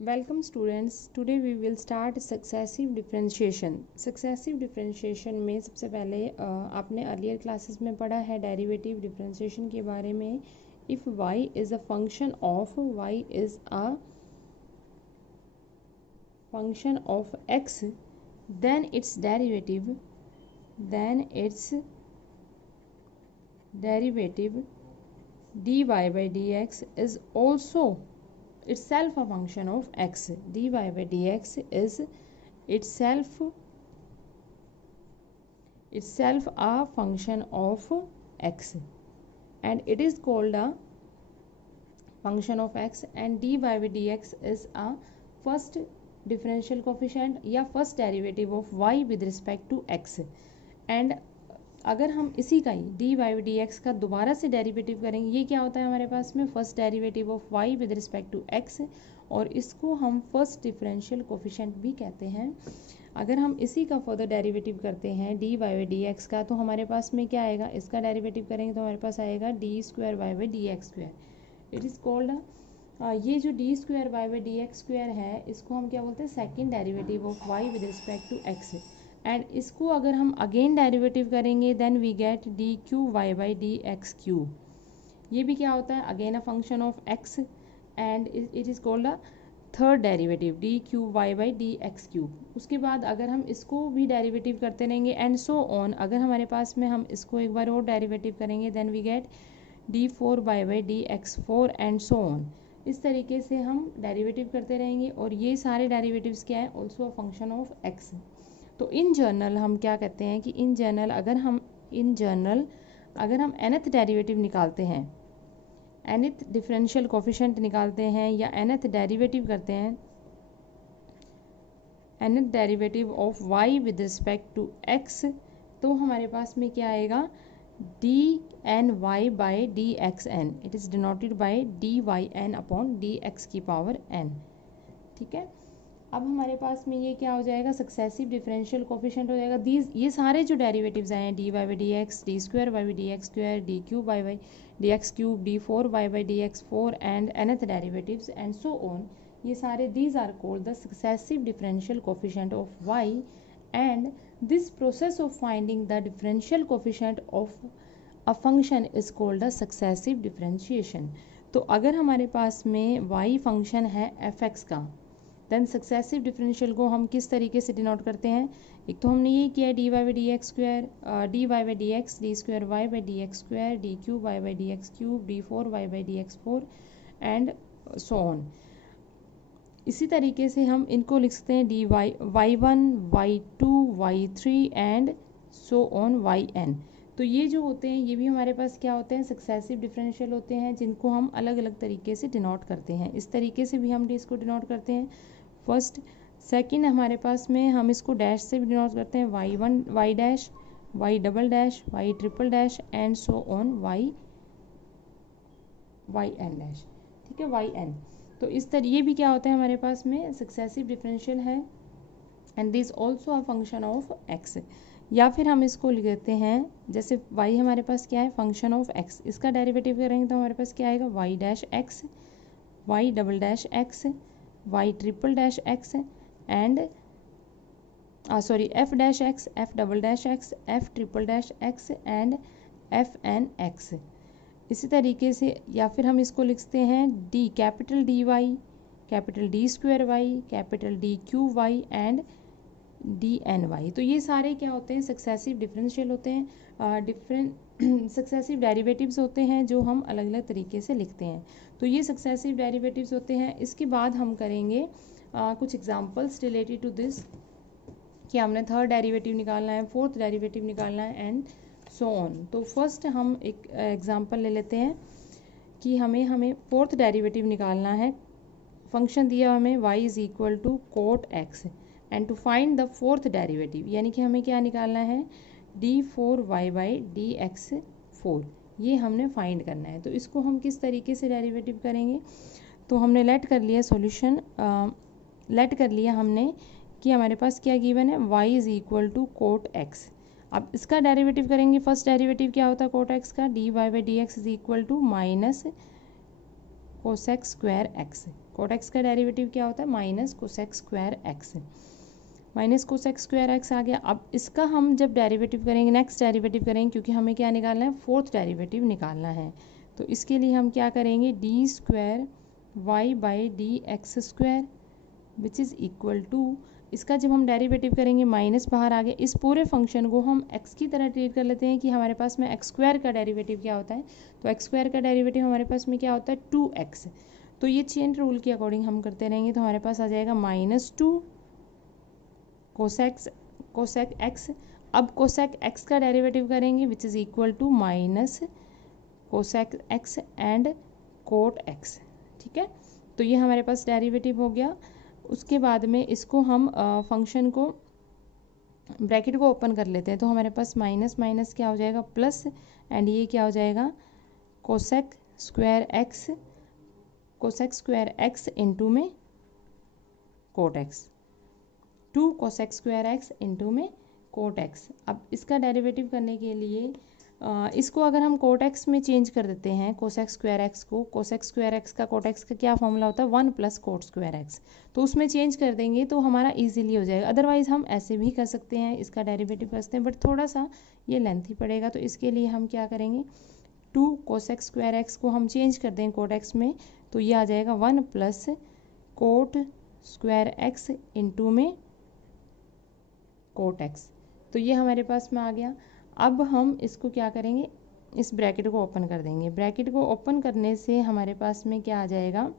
Welcome students, today we will start successive differentiation. Successive differentiation में सबसे पहले आपने अर्लियर क्लासेस में पढ़ा है डेरिवेटिव डिफरेंशिएशन के बारे में। If y is a function of x, then its derivative dy by dx is also itself a function of x. dy by dx is itself a function of x, and it is called a function of x, and dy by dx is a first differential coefficient या first derivative of y with respect to x. and अगर हम इसी का ही D by d x का दोबारा से derivative करेंगे, ये क्या होता है हमारे पास में first derivative of y with respect to x, और इसको हम फर्स्ट डिफरेंशियल कोफिशिएंट भी कहते हैं। अगर हम इसी का फर्दर डेरिवेटिव करते हैं डी बाई डी एक्स का, तो हमारे पास में क्या आएगा, इसका डेरिवेटिव करेंगे तो हमारे पास आएगा d square y by d x square. It is called ये जो d square y by d x square है, इसको हम क्या बोलते हैं, second derivative of y with respect to x. And इसको अगर हम अगेन डेरिवेटिव करेंगे then we get d Q y by d x cube. ये भी क्या होता है, again a function of x, and it is called a third derivative d Q y by d x cube. उसके बाद अगर हम इसको भी डेरिवेटिव करते रहेंगे एंड सो ऑन, अगर हमारे पास में हम इसको एक बार और डेरिवेटिव करेंगे then we get d four y by d x four and so on. इस तरीके से हम डेरिवेटिव करते रहेंगे, और ये सारे डेरिवेटिव्स क्या है, also a function of x. तो इन जनरल हम क्या कहते हैं कि इन जनरल अगर हम nth डेरिवेटिव निकालते हैं, nth डिफरेंशियल कोफिशिएंट निकालते हैं या nth डेरिवेटिव करते हैं, nth derivative of y with respect to x, तो हमारे पास में क्या आएगा, d n y by d x n. It is denoted by d y n upon d x की पावर n। ठीक है, अब हमारे पास में ये क्या हो जाएगा, सक्सेसिव डिफरेंशियल कोफिशिएंट हो जाएगा। ये सारे जो डेरिवेटिव्स आए हैं, d y by d x, d square y by d x square, d cube y by d x cube, d four y by d x four and nth derivatives and so on, ये सारे these are called the successive differential coefficient of y. And this process of finding the differential coefficient of a function is called the successive differentiation. तो अगर हमारे पास में y function है F x का, then successive differential को हम किस तरीके से डिनोट करते हैं, एक तो हमने ये किया d y by d x square, d y by d x, d square y by d x square, d cube y by d x cube, d four y by d x four and so on. इसी तरीके से हम इनको लिख सकते हैं d y one, y two, y three and so on y n. तो ये जो होते हैं, ये भी हमारे पास क्या होते हैं, सक्सेसिव डिफरेंशियल होते हैं, जिनको हम अलग अलग तरीके से डिनोट करते हैं। इस तरीके से भी हम इसको डिनोट करते हैं, फर्स्ट सेकंड हमारे पास में हम इसको डैश से भी डिनोट करते हैं, y one y dash, y double dash, y triple dash and so on y n dash. ठीक है, वाई एन। तो इस तरह ये भी क्या होता है हमारे पास में सक्सेसिव डिफरेंशियल है, and this also a function of x. या फिर हम इसको लिख देते हैं, जैसे y हमारे पास क्या है, फंक्शन ऑफ x, इसका डेरिवेटिव करेंगे तो हमारे पास क्या आएगा, y dash x, y double dash x, y triple dash x and sorry f dash x, f double dash x, f triple dash x and f n x. इसी तरीके से या फिर हम इसको लिखते हैं d capital D y, capital D square y, capital D Q y and d n y. तो ये सारे क्या होते हैं, सक्सेसिव डिफरेंशियल होते हैं, डिफरेंट सक्सेसिव डेरिवेटिव्स होते हैं जो हम अलग अलग तरीके से लिखते हैं। तो ये सक्सेसिव डेरिवेटिव्स होते हैं। इसके बाद हम करेंगे कुछ एग्जांपल्स रिलेटेड टू दिस, कि हमने थर्ड डेरिवेटिव निकालना है, फोर्थ डेरिवेटिव निकालना है एंड सो ऑन। तो फर्स्ट हम एक एग्जांपल ले लेते हैं कि हमें फोर्थ डेरिवेटिव निकालना है। फंक्शन दिया हमें y is equal to cot x, and to find the fourth derivative, यानी कि हमें क्या निकालना है, d four y by d x four, ये हमने फाइंड करना है। तो इसको हम किस तरीके से डेरिवेटिव करेंगे, तो हमने लेट कर लिया सॉल्यूशन, लेट कर लिया हमने कि हमारे पास क्या गिवन है, y is equal to cot x। अब इसका डेरिवेटिव करेंगे, फर्स्ट डेरिवेटिव क्या होता है कोट x का, d y by d x is equal to minus cosec square x. Cot x का डेरिवेटिव क्या होता है? Minus cosec square x. Minus cosec square x आ गया। अब इसका हम जब डेरिवेटिव करेंगे, नेक्स्ट डेरिवेटिव करेंगे, क्योंकि हमें क्या निकालना है? फोर्थ डेरिवेटिव निकालना है। तो इसके लिए हम क्या करेंगे? D square y by d x square which is equal to, इसका जब हम डेरिवेटिव करेंगे माइनस बाहर आ गया, इस पूरे फंक्शन को हम x की तरह ट्रीट कर लेते हैं कि हमारे पास में एक्स स्क्वायर का डेरिवेटिव क्या होता है? तो एक्स स्क्वायर का डेरिवेटिव हमारे पास में क्या होता है? 2x। तो ये चेन रूल के अकॉर्डिंग हम करते रहेंगे, तो हमारे पास आ जाएगा -2 कोसेक एक्स। अब कोसेक एक्स का डेरिवेटिव करेंगे which is equal to minus cosec x and cot x. ठीक है, तो ये हमारे पास डेरिवेटिव हो गया। उसके बाद में इसको हम फंक्शन को, ब्रैकेट को ओपन कर लेते हैं, तो हमारे पास माइनस माइनस क्या हो जाएगा? प्लस, एंड ये क्या हो जाएगा? कोसेक स्क्वायर एक्स इंटू में cot x, 2 cosec square x into में कोट एक्स। अब इसका डेरिवेटिव करने के लिए इसको अगर हम कोट एक्स में चेंज कर देते हैं, कोसेक स्क्वायर एक्स को, कोसेक स्क्वायर एक्स का कोट एक्स का क्या फॉर्मूला होता है? 1 प्लस कोट स्क्वायर एक्स। तो उसमें चेंज कर देंगे तो हमारा इजीली हो जाएगा। अदरवाइज हम ऐसे भी कर सकते हैं, इसका डेरिवेटिव कर सकते हैं, बट थोड़ा सा ये लेंथी पड़ेगा। तो इसके लिए हम क्या करेंगे? 2 कोसेक स्क्वायर एक्स को हम चेंज कर दें कोट एक्स में, तो ये आ जाएगा 1 plus cot square x into में कोट एक्स। तो ये हमारे पास में आ गया। अब हम इसको क्या करेंगे? इस ब्रैकेट को ओपन कर देंगे। ब्रैकेट को ओपन करने से हमारे पास में क्या आ जाएगा?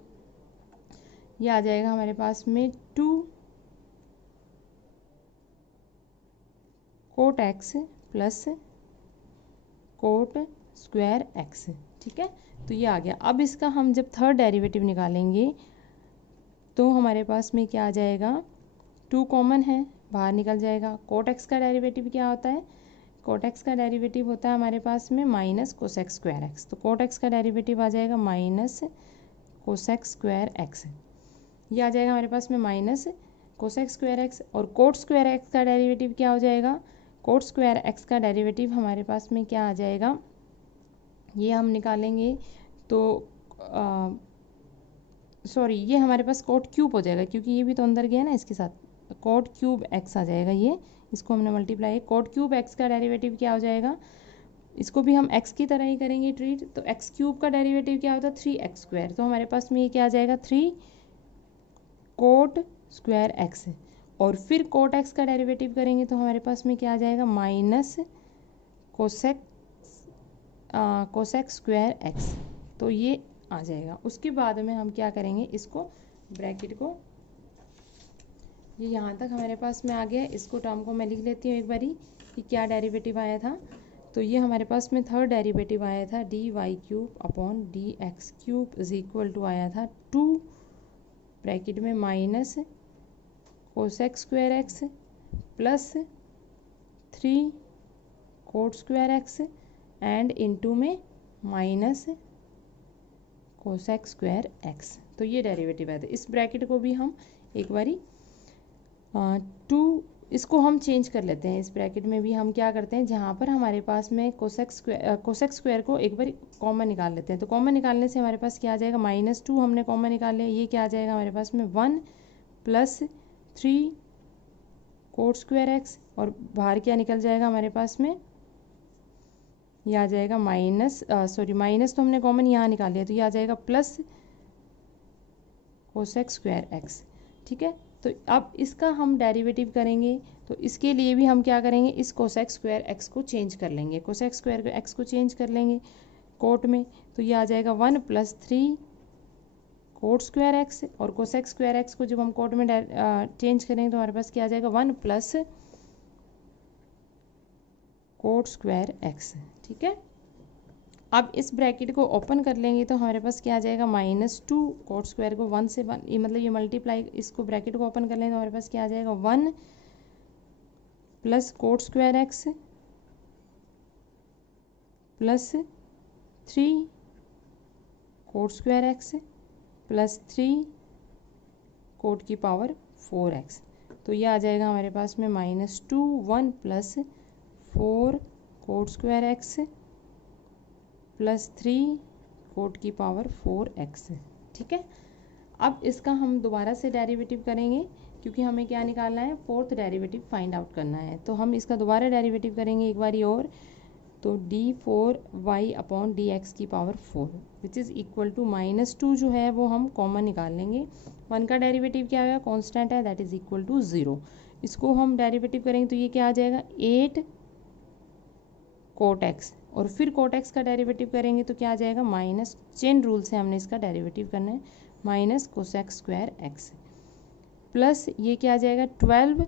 ये आ जाएगा हमारे पास में 2 cot x plus cot square x. ठीक है, तो ये आ गया। अब इसका हम जब थर्ड डेरिवेटिव निकालेंगे तो हमारे पास में क्या आ जाएगा? 2 कॉमन है, बाहर निकल जाएगा। कोट एक्स का डेरिवेटिव क्या होता है? कोट एक्स का डेरिवेटिव होता है हमारे पास में माइनस कोसेक स्क्वायर एक्स। तो कोट एक्स का डेरिवेटिव आ जाएगा माइनस कोसेक स्क्वायर एक्स। ये आ जाएगा हमारे पास में माइनस कोसेक स्क्वायर एक्स। और कोट स्क्वायर एक्स का डेरिवेटिव क्या हो जाएगा? कोट स्क्वायर एक्स का डेरिवेटिव हमारे पास में क्या आ जाएगा? ये हम निकालेंगे तो सॉरी, ये हमारे पास कोट क्यूब हो जाएगा, क्योंकि ये भी तो अंदर गया ना इसके साथ। कोट क्यूब एक्स आ जाएगा, ये इसको हमने मल्टीप्लाई, कोट क्यूब एक्स का डेरिवेटिव क्या हो जाएगा? इसको भी हम एक्स की तरह ही करेंगे ट्रीट। तो एक्स क्यूब का डेरिवेटिव क्या होता है? 3x square. तो हमारे पास में ये क्या आ जाएगा? 3 कोट स्क्वायर एक्स। और फिर कोट एक्स का डेरिवेटिव करेंगे तो हमारे पास में क्या आ जाएगा? Minus cosec square x. तो ये आ जाएगा। उसके बाद में हम क्या करेंगे? इसको ब्रैकेट को, ये यहाँ तक हमारे पास में आ गया। इसको टर्म को मैं लिख लेती हूँ एक बारी कि क्या डेरिवेटिव आया था। तो ये हमारे पास में थर्ड डेरिवेटिव आया था dy cube upon dx cube is equal to आया था 2 ब्रैकेट में minus cosec square x plus 3 cot square x and into में माइनस कोसेक स्क्वायर एक्स। तो ये डेरिवेटिव आया था। इस ब्रैकेट को भी हम एक बारी 2, इसको हम चेंज कर लेते हैं। इस ब्रैकेट में भी हम क्या करते हैं, जहाँ पर हमारे पास में कोसेक स्क्वायर को एक बार कॉमन निकाल लेते हैं। तो कॉमन निकालने से हमारे पास क्या आ जाएगा? -2 हमने कॉमन निकाल लिया। ये क्या आ जाएगा हमारे पास में? 1 प्लस 3 कोट स्क्वायर एक्स। और बाहर क्या निकल जाएगा हमारे पास में? ये आ जाएगा माइनस तो हमने कॉमन यहाँ निकाल लिया, तो ये आ जाएगा प्लस कोसेक स्क्वायर एक्स। ठीक है, तो अब इसका हम डेरिवेटिव करेंगे। तो इसके लिए भी हम क्या करेंगे? इस कोसेक स्क्वायर एक्स को चेंज कर लेंगे। कोसेक स्क्वायर एक्स को चेंज कर लेंगे कोट में, तो ये आ जाएगा 1 प्लस 3 कोट स्क्वायर एक्स। और कोसेक स्क्वायर एक्स को जब हम कोट में चेंज करेंगे तो हमारे पास क्या आ जाएगा? 1 प्लस कोट स्क्वायर एक्स। ठीक है, अब इस ब्रैकेट को ओपन कर लेंगे तो हमारे पास क्या आ जाएगा? -2 कोट स्क्वायर को 1 से 1, ये मतलब ये मल्टीप्लाई, इसको ब्रैकेट को ओपन कर लेंगे तो हमारे पास क्या आ जाएगा? 1 plus cot square x plus 3 cot square x plus 3 cot की पावर 4x। तो ये आ जाएगा हमारे पास में -2 1 plus 4 cot square x plus 3 cot की पावर 4x। ठीक है, अब इसका हम दोबारा से डेरिवेटिव करेंगे क्योंकि हमें क्या निकालना है, फोर्थ डेरिवेटिव फाइंड आउट करना है। तो हम इसका दोबारा डेरिवेटिव करेंगे एक बारी और, तो d4y अपॉन dx की power 4 which is equal to -2 जो है वो हम कॉमन निकाल लेंगे। 1 का डेरिवेटिव क्या आएगा, कांस्टेंट है, दैट इज़ इक्वल टू 0। इसको हम डेरिवेटिव करेंगे तो ये क्या आ जाएगा, 8 कोट एक्स, और फिर कोट एक्स का डेरिवेटिव करेंगे तो क्या आ जाएगा, माइनस, चेन रूल से हमने इसका डेरिवेटिव करना है, minus cosec x square x, plus ये क्या आ जाएगा 12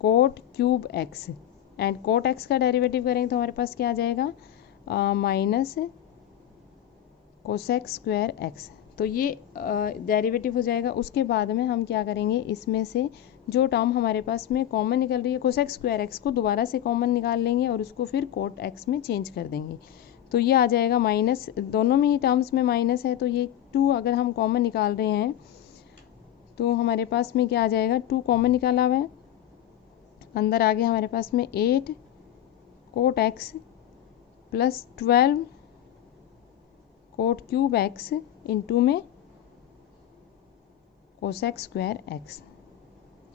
cot cube x, and cot x का डेरिवेटिव करेंगे तो हमारे पास क्या आ जाएगा, माइनस कोसेक्स स्क्वायर एक्स। तो ये डेरिवेटिव हो जाएगा। उसके बाद में हम क्या करेंगे, इसमें से जो टर्म हमारे पास में कॉमन निकल रही है कोसेक्स स्क्वायर एक्स को दोबारा से कॉमन निकाल लेंगे और उसको फिर कोट एक्स में चेंज कर देंगे। तो ये आ जाएगा माइनस, दोनों में ही टर्म्स में माइनस है, तो ये 2 अगर हम कॉमन निकाल रहे हैं तो हमारे पास में क्या आ जाएगा, 2 कॉमन निकाला हुआ है, अंदर आ गया हमारे पास में 8 cot x plus 12 cot cube x into में कोसेक्स स्क्वायर एक्स।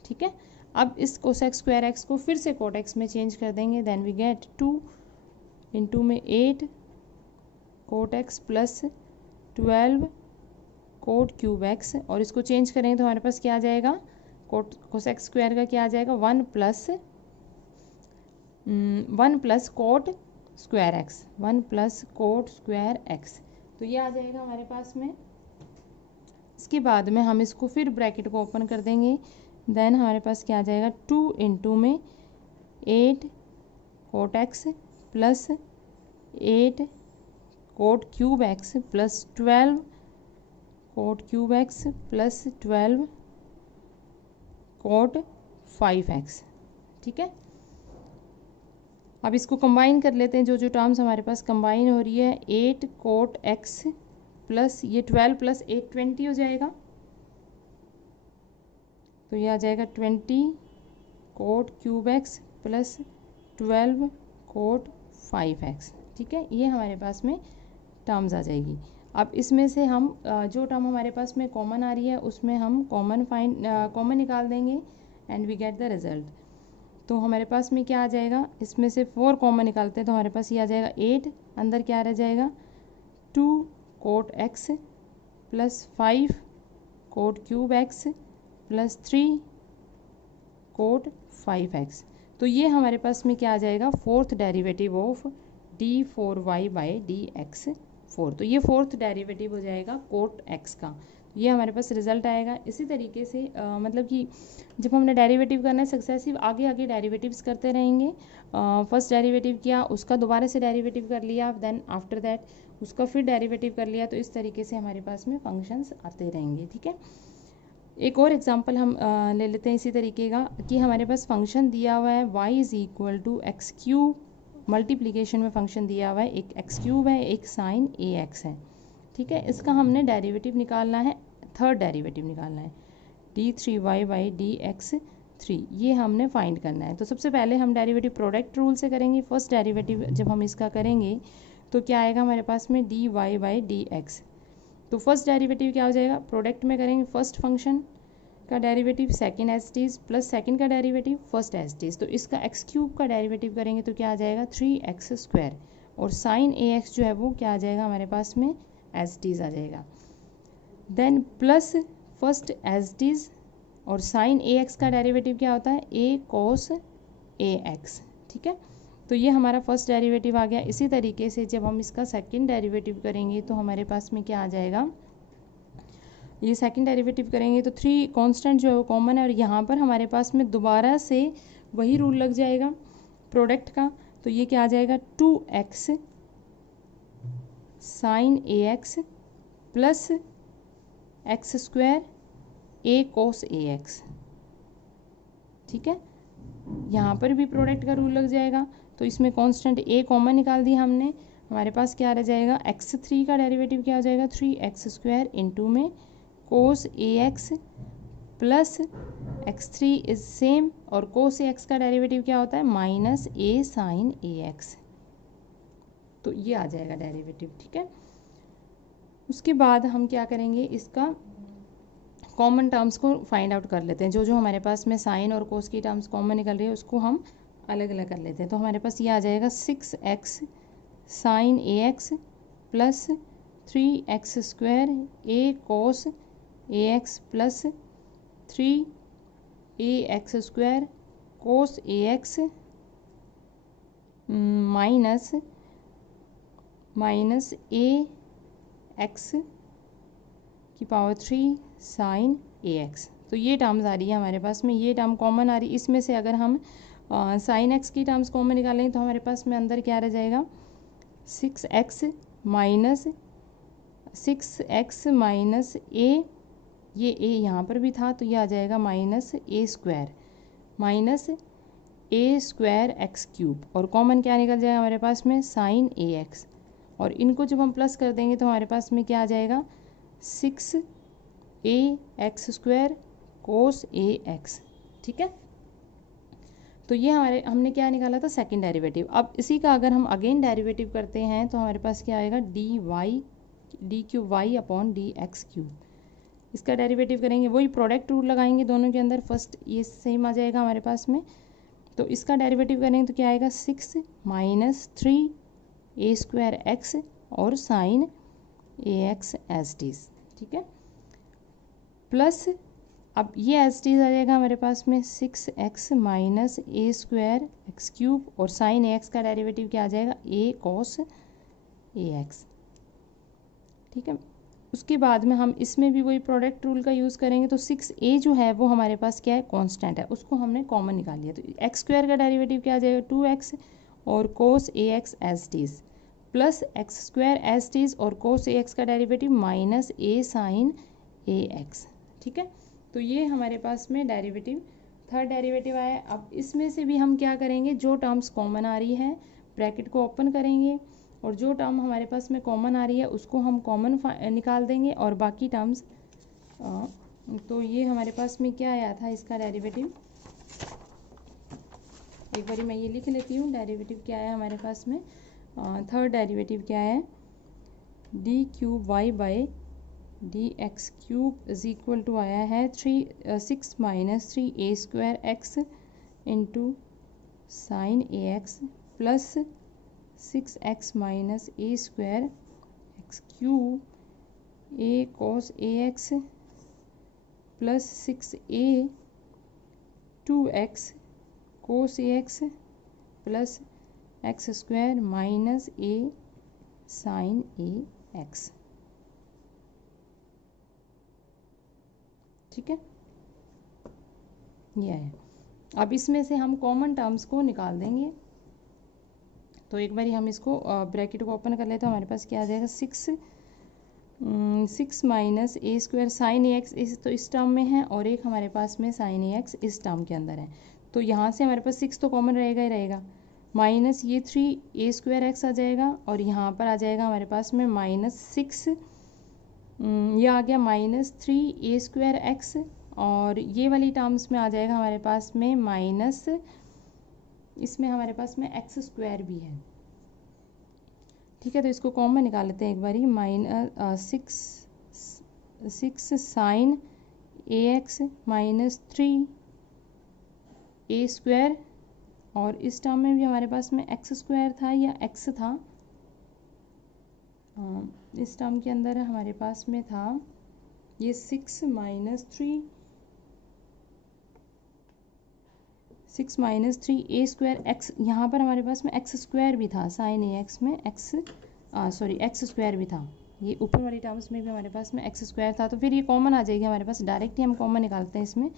ठीक है, अब इस कोसेक्स स्क्वायर एक्स को फिर से कोट एक्स में चेंज कर देंगे, देन वी गेट 2 इंटू में 8 cot x plus 12 cot cube x, और इसको चेंज करेंगे तो हमारे पास क्या आ जाएगा, कोसेक्स स्क्वायर का क्या आ जाएगा, 1 plus cot square x, 1 plus cot square x. तो ये आ जाएगा हमारे पास में। इसके बाद में हम इसको फिर ब्रैकेट को ओपन कर देंगे, देन हमारे पास क्या आ जाएगा, 2 इंटू में 8 cot x plus 8 cot cube x plus 12 cot cube x plus 12 cot 5x। ठीक है, अब इसको कंबाइन कर लेते हैं, जो टर्म्स हमारे पास कंबाइन हो रही है, 8 कोट x प्लस ये 12 प्लस 8 20 हो जाएगा, तो ये आ जाएगा 20 cot cube x plus 12 cot 5x। ठीक है, ये हमारे पास में टर्म्स आ जाएगी। अब इसमें से हम जो टर्म हमारे पास में कॉमन आ रही है उसमें हम कॉमन निकाल देंगे and we get the result. तो हमारे पास में क्या आ जाएगा, इसमें से 4 कॉमन निकालते हैं तो हमारे पास ये आ जाएगा 8, अंदर क्या रह जाएगा 2 cot x plus 5 cot cube x plus 3 cot 5x। तो ये हमारे पास में क्या आ जाएगा, fourth derivative of d4y by dx4। तो ये फोर्थ डेरिवेटिव हो जाएगा कोट x का, ये हमारे पास रिजल्ट आएगा। इसी तरीके से मतलब कि जब हमने डेरिवेटिव करना है सक्सेसिव आगे आगे डेरिवेटिव्स करते रहेंगे। फर्स्ट डेरिवेटिव किया, उसका दोबारा से डेरिवेटिव कर लिया, देन आफ्टर दैट उसका फिर डेरिवेटिव कर लिया, तो इस तरीके से हमारे पास में फंक्शंस आते रहेंगे। ठीक है, एक और एग्जांपल हम ले लेते हैं इसी तरीके का, कि हमारे पास फंक्शन दिया हुआ है y is equal to x cube, multiplication में फंक्शन दिया हुआ है, एक एक्स क्यूब है, एक साइन ax है। ठीक है, इसका हमने डेरिवेटिव निकालना है, थर्ड डेरिवेटिव निकालना है, d3y बाई dx3, ये हमने फाइंड करना है। तो सबसे पहले हम डेरिवेटिव प्रोडक्ट रूल से करेंगे। फर्स्ट डेरिवेटिव जब हम इसका करेंगे तो क्या आएगा हमारे पास में, dy बाई dx। तो फर्स्ट डेरिवेटिव क्या हो जाएगा, प्रोडक्ट में करेंगे फर्स्ट फंक्शन का derivative second as it is plus second का डेरिवेटिव फर्स्ट एज टीज, तो इसका एक्स क्यूब का डेरिवेटिव करेंगे तो क्या आ जाएगा 3x स्क्वायर, और साइन ax जो है वो क्या आ जाएगा हमारे पास में एज टीज आ जाएगा, then plus first as it is, और साइन ax का डेरिवेटिव क्या होता है a cos ax। ठीक है, तो ये हमारा फर्स्ट डेरिवेटिव आ गया। इसी तरीके से जब हम इसका सेकंड डेरिवेटिव करेंगे तो हमारे पास में क्या आ जाएगा, ये सेकंड डेरिवेटिव करेंगे तो 3 कांस्टेंट जो है वो कॉमन है, और यहाँ पर हमारे पास में दोबारा से वही रूल लग जाएगा प्रोडक्ट का, तो ये क्या आ जाएगा 2x sine ax plus x square a cos ax। ठीक है, यहाँ पर भी प्रोडक्ट का रूल लग जाएगा, तो इसमें कांस्टेंट a कॉमन निकाल दिया हमने, हमारे पास क्या रह जाएगा, x3 का डेरिवेटिव क्या हो जाएगा 3x स्क्वायर इंटू में cos ax plus x3 is same, और cos ax का डेरिवेटिव क्या होता है माइनस a साइन ax। तो ये आ जाएगा डेरिवेटिव, ठीक है। उसके बाद हम क्या करेंगे, इसका कॉमन टर्म्स को फाइंड आउट कर लेते हैं। जो जो हमारे पास में साइन और कोस की टर्म्स कॉमन निकल रही है उसको हम अलग अलग कर लेते हैं। तो हमारे पास ये आ जाएगा 6x sine a x plus 3x square a cos a x plus 3ax square cos a x minus a x की पावर 3 साइन ए एक्स। तो ये टर्म्स आ रही है हमारे पास में, ये टर्म कॉमन आ रही है। इसमें से अगर हम साइन एक्स की टर्म्स कॉमन निकालेंगे तो हमारे पास में अंदर क्या रह जाएगा, 6x माइनस ए, ये ए यहाँ पर भी था तो ये आ जाएगा minus a square x cube, और कॉमन क्या निकल जाएगा हमारे पास में, साइन ए एक्स। और इनको जब हम प्लस कर देंगे तो हमारे पास में क्या आ जाएगा, 6ax square cos a x, ठीक है। तो ये हमने क्या निकाला था, सेकंड डेरिवेटिव। अब इसी का अगर हम अगेन डेरिवेटिव करते हैं तो हमारे पास क्या आएगा, d cube y upon d x cube. इसका डेरिवेटिव करेंगे, वही प्रोडक्ट रूल लगाएंगे दोनों के अंदर, फर्स्ट ये सेम आ जाएगा हमारे पास में। तो इसका डेरिवेटिव करेंगे तो क्या आएगा, 6 माइनस 3a स्क्वायर एक्स और sine a x as it is, ठीक है, प्लस अब ये एज इट इज आ जाएगा हमारे पास में 6x minus a square x cube, और साइन ए एक्स का डेरिवेटिव क्या आ जाएगा, a कॉस ए एक्स, ठीक है। उसके बाद में हम इसमें भी वही प्रोडक्ट रूल का यूज़ करेंगे। तो 6a जो है वो हमारे पास क्या है, कांस्टेंट है, उसको हमने कॉमन निकाल लिया। तो एक्स स्क्वायर का डेरिवेटिव क्या आ जाएगा, 2x और cos a x as it is, plus x square as it is और कोस ए एक्स का derivative minus a sine a x, ठीक है। तो ये हमारे पास में डेरिवेटिव, थर्ड डेरिवेटिव आया। अब इसमें से भी हम क्या करेंगे, जो टर्म्स कॉमन आ रही है ब्रैकेट को ओपन करेंगे, और जो टर्म हमारे पास में कॉमन आ रही है उसको हम कॉमन निकाल देंगे, और बाकी टर्म्स तो ये हमारे पास में क्या आया था, इसका डेरिवेटिव एक बारी मैं ये लिख लेती हूँ। डेरिवेटिव क्या है हमारे पास में, थर्ड डेरिवेटिव क्या है, d cube y by d x cube is equal to आया है 6 minus 3a square x into sine a x plus 6x minus a square x cube a cos a x plus 6a 2x cos a x plus x square minus a sine a x, ठीक है, यह है। अब इसमें से हम common terms को निकाल देंगे। तो एक बारी हम इसको ब्रैकेट को ओपन कर लेते हैं, हमारे पास क्या आ जाएगा, 6 minus a square sine a x तो इस टर्म में है, और एक हमारे पास में साइन ए एक्स इस टर्म के अंदर है। तो यहाँ से हमारे पास 6 तो कॉमन रहेगा ही रहेगा, माइनस ये 3a स्क्वायर एक्स आ जाएगा, और यहाँ पर आ जाएगा हमारे पास में माइनस 6, ये आ गया माइनस 3a स्क्वायर एक्स, और ये वाली टर्म्स में आ जाएगा हमारे पास में माइनस, इसमें हमारे पास में एक्स स्क्वायर भी है, ठीक है। तो इसको कॉमन निकाल लेते हैं एक बारी, minus 6 sign a x minus 3a square, और इस टर्म में भी हमारे पास में एक्स स्क्वायर था या एक्स था, इस टर्म के अंदर हमारे पास में था ये 6 माइनस 3a स्क्वायर एक्स, यहाँ पर हमारे पास में एक्स स्क्वायर भी था, साइन ए एक्स में एक्स स्क्वायर भी था, ये ऊपर वाली टर्म्स में भी हमारे पास में एक्स स्क्वायर था। तो फिर ये कॉमन आ जाएगी हमारे पास, डायरेक्ट ही हम कॉमन निकालते हैं इसमें,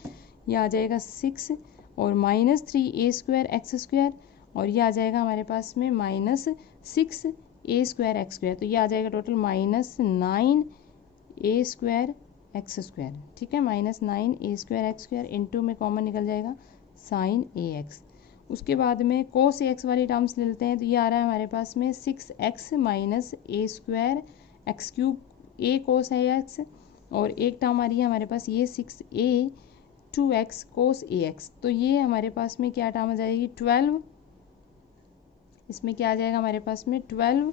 ये आ जाएगा 6 और minus 3a square x square, और ये आ जाएगा हमारे पास में minus 6a square x square, तो ये आ जाएगा total minus 9a square x square, ठीक है, minus 9a square x square into में कॉमन निकल जाएगा साइन ए एक्स। उसके बाद में कोस ए एक्स वाली टर्म्स ले लेते हैं, तो ये आ रहा है हमारे पास में 6x minus a square x cube A cos a x, और एक टर्म आ रही है हमारे पास ये 6a 2x cos a x. तो ये हमारे पास में क्या टर्म आ जाएगी, 12 इसमें क्या आ जाएगा हमारे पास में 12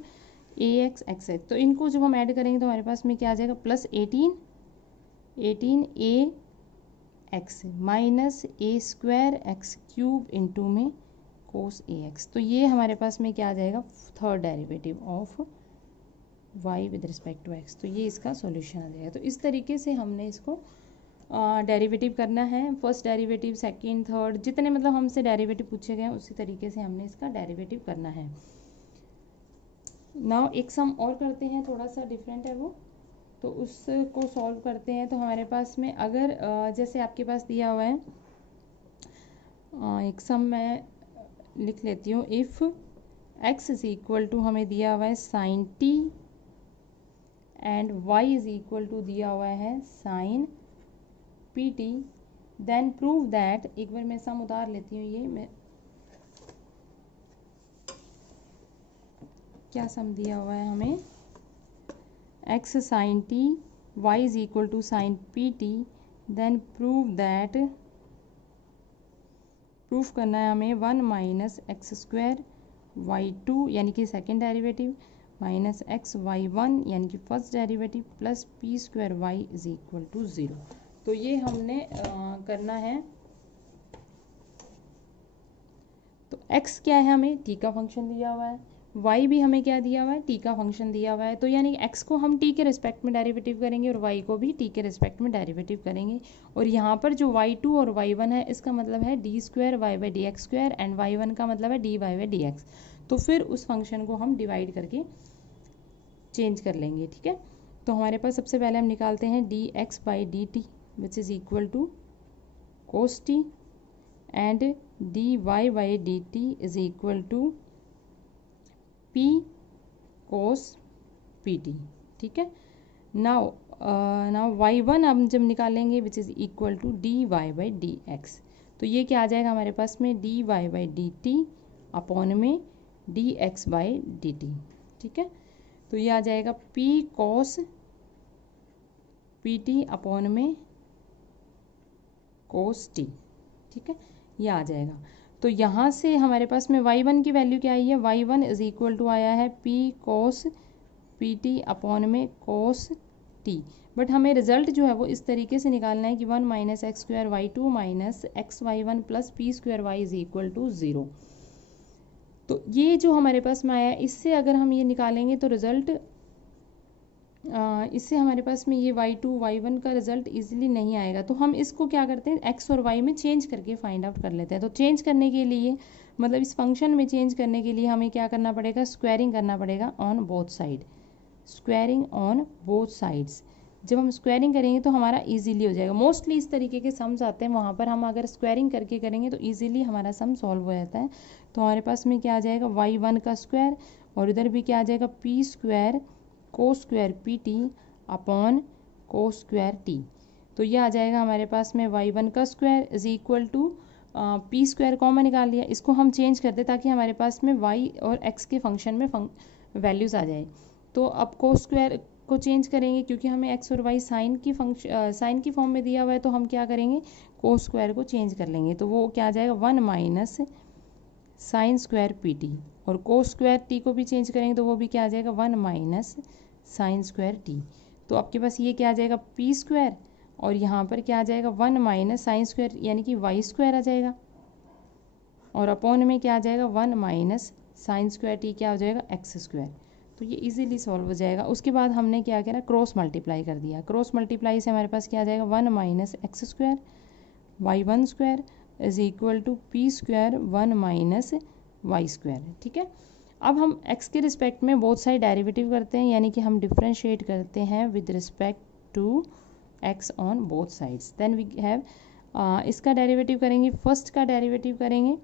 ax x है, तो इनको जब हम ऐड करेंगे तो हमारे पास में क्या आ जाएगा plus 18 a x minus a square x cube into में कोस ए एक्स। तो ये हमारे पास में क्या आ जाएगा third derivative of y with respect to x। तो ये इसका सॉल्यूशन आ जाएगा। तो इस तरीके से हमने इसको डेरिवेटिव करना है, फर्स्ट डेरिवेटिव, सेकंड, थर्ड, जितने मतलब हमसे डेरिवेटिव पूछे गए हैं उसी तरीके से हमने इसका डेरिवेटिव करना है। नाउ एक सम और करते हैं, थोड़ा सा डिफरेंट है वो, तो उसको सॉल्व करते हैं। तो हमारे पास में अगर जैसे आपके पास दिया हुआ है एक सम मैं लिख लेती हूँ, if x is equal to हमें दिया हुआ है sine t and y is equal to दिया हुआ है sine p t, then prove that, एक बार मैं सम उतार लेती हूँ, ये मैं क्या सम दिया हुआ है हमें, x sine t y is equal to sine p t, then prove that, proof करना है हमें 1 minus x square y two यानी कि second derivative minus x y one यानी कि first derivative plus p square y is equal to 0। तो ये हमने करना है। तो x क्या है, हमें t का फंक्शन दिया हुआ है, y भी हमें क्या दिया हुआ है, t का फंक्शन दिया हुआ है। तो यानी x को हम t के रिस्पेक्ट में डेरिवेटिव करेंगे और y को भी t के रिस्पेक्ट में डेरिवेटिव करेंगे। और यहाँ पर जो y2 और y1 है इसका मतलब है d square y by d x square and y1 का मतलब है d y by d x. तो फिर उस फंक्शन को हम डिवाइड करके चेंज कर लेंगे, ठीक है। तो हमारे पास सबसे पहले हम निकालते हैं d x by d t which is equal to cos t and d y by d t is equal to p cos p t, ठीक है। नाउ वाई वन हम जब निकालेंगे which is equal to d y by d x. तो ये क्या आ जाएगा हमारे पास में d y by d t upon में d x by d t, ठीक है। तो ये आ जाएगा P cos P t upon में कोस टी, ठीक है, ये आ जाएगा। तो यहाँ से हमारे पास में y1 की वैल्यू क्या आई है, y1 इज इक्वल टू आया है p कोस पी टी अपॉन में कोस टी। बट हमें रिजल्ट जो है वो इस तरीके से निकालना है कि 1 minus x square y two minus x y one plus p square y is equal to 0। तो ये जो हमारे पास में आया इससे अगर हम ये निकालेंगे तो रिजल्ट इससे हमारे पास में ये y2 y1 का रिजल्ट इजीली नहीं आएगा। तो हम इसको क्या करते हैं x और y में चेंज करके फाइंड आउट कर लेते हैं। तो चेंज करने के लिए मतलब इस फंक्शन में चेंज करने के लिए हमें क्या करना पड़ेगा, स्क्वायरिंग करना पड़ेगा on both side, squaring on both sides. जब हम स्क्वायरिंग करेंगे तो हमारा इजीली हो जाएगा। मोस्टली इस तरीके के सम्स आते हैं, वहाँ पर हम अगर स्क्वायरिंग करके करेंगे तो ईजिली हमारा सम सॉल्व हो जाता है। तो हमारे पास में क्या आ जाएगा y1 का स्क्वायर और इधर भी क्या आ जाएगा p square cos square p t upon cos square t. तो ये आ जाएगा हमारे पास में y1 का square is equal to p square common निकाल लिया, इसको हम चेंज कर दें ताकि हमारे पास में y और x के फंक्शन में वैल्यूज़ आ जाए। तो अब को स्क्वायर को चेंज करेंगे क्योंकि हमें x और y साइन की फॉर्म में दिया हुआ है, तो हम क्या करेंगे को स्क्वायर को चेंज कर लेंगे। तो वो क्या आ जाएगा 1 minus sine square p T, और को स्क्वायर टी को भी चेंज करेंगे तो वो भी क्या आ जाएगा 1 माइनस साइन स्क्वायर टी। तो आपके पास ये क्या आ जाएगा पी स्क्वायर और यहाँ पर क्या आ जाएगा 1 माइनस साइन स्क्वायर यानी कि वाई स्क्वायर आ जाएगा, और अपॉन में क्या आ जाएगा 1 माइनस साइन स्क्वायर टी क्या हो जाएगा एक्स स्क्वायर। तो ये इजीली सॉल्व हो जाएगा। उसके बाद हमने क्या किया, क्रॉस मल्टीप्लाई कर दिया। क्रॉस मल्टीप्लाई से हमारे पास क्या आ जाएगा 1 minus x square y one square is equal to p square 1 minus y square, ठीक है। अब हम x के रिस्पेक्ट में बोथ साइड डेरिवेटिव करते हैं, यानी कि हम डिफ्रेंशिएट करते हैं with respect to x on both sides. Then we have इसका डेरिवेटिव करेंगे, फर्स्ट का डेरिवेटिव करेंगे,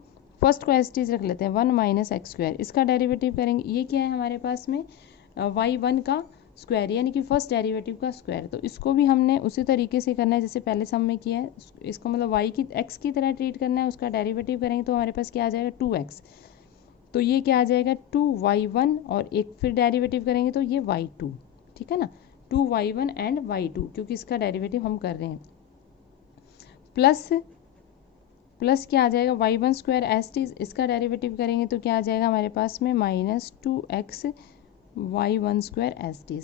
फर्स्ट को एज टीज रख लेते हैं 1 माइनस एक्स स्क्वायर, इसका डेरिवेटिव करेंगे, ये क्या है हमारे पास में y1 का स्क्वायर यानी कि फर्स्ट डेरिवेटिव का स्क्वायर। तो इसको भी हमने उसी तरीके से करना है जैसे पहले सम में किया है, इसको मतलब x की तरह ट्रीट करना है, उसका डेरिवेटिव करेंगे तो हमारे पास क्या आ जाएगा 2x। तो ये क्या आ जाएगा 2y1 और एक फिर डेरिवेटिव करेंगे तो ये y2, ठीक है ना, 2y1 एंड y2 क्योंकि इसका डेरिवेटिव हम कर रहे हैं, प्लस प्लस क्या आ जाएगा y1 स्क्वायर एस टी, इसका डेरिवेटिव करेंगे तो क्या आ जाएगा हमारे पास में -2x y1 square s t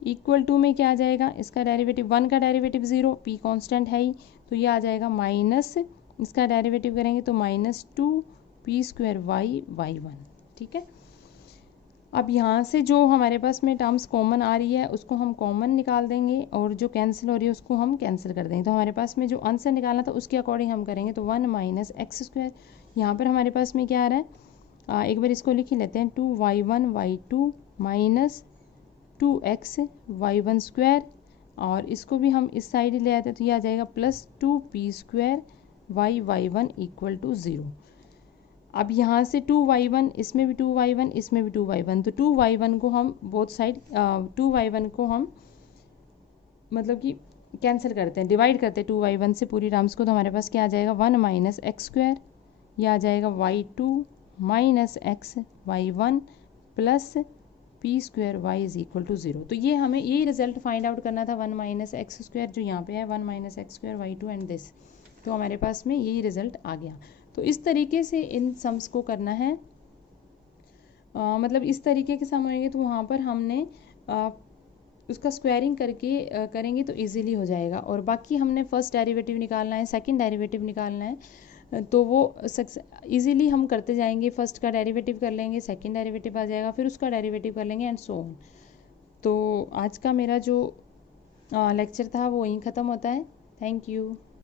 equal to में क्या आ जाएगा इसका डेरिवेटिव, 1 का डेरिवेटिव 0, p कांस्टेंट है ही, तो ये आ जाएगा माइनस, इसका डेरिवेटिव करेंगे तो -2p स्क्वायर y1। ठीक है, अब यहाँ से जो हमारे पास में टर्म्स कॉमन आ रही है उसको हम कॉमन निकाल देंगे और जो कैंसिल हो रही है उसको हम कैंसिल कर देंगे। तो हमारे पास में जो आंसर निकालना था उसके अकॉर्डिंग हम करेंगे, तो 1 माइनस एक्स स्क्वायर, यहाँ पर हमारे पास में क्या आ रहा है, एक बार इसको लिख ही लेते हैं, 2y1 y2 minus 2x y1 square, और इसको भी हम इस साइड ही ले आते हैं तो ये आ जाएगा +2p square y1 equal to 0। अब यहाँ से 2y1, इसमें भी 2y1, इसमें भी 2y1, तो 2y1 को हम बोथ साइड 2y1 को हम मतलब कि कैंसिल करते हैं, डिवाइड करते हैं 2y1 से पूरी टर्म्स को, तो हमारे पास क्या आ जाएगा 1 माइनस एक्स स्क्वायर, यह आ जाएगा y2 minus x y1 plus p square y is equal to 0। तो ये हमें यही रिजल्ट फाइंड आउट करना था, 1 माइनस एक्स स्क्वायर जो यहाँ पे है 1 minus x square y2 and this, तो हमारे पास में यही रिजल्ट आ गया। तो इस तरीके से इन सम्स को करना है, मतलब इस तरीके के सम होंगे तो वहाँ पर हमने उसका स्क्वायरिंग करके करेंगे तो इजीली हो जाएगा, और बाकी हमने फर्स्ट डेरिवेटिव निकालना है, सेकंड डेरिवेटिव निकालना है, तो वो इजीली हम करते जाएंगे, फर्स्ट का डेरिवेटिव कर लेंगे, सेकंड डेरिवेटिव आ जाएगा, फिर उसका डेरिवेटिव कर लेंगे एंड सो ऑन। तो आज का मेरा जो लेक्चर था वो यहीं ख़त्म होता है। Thank you.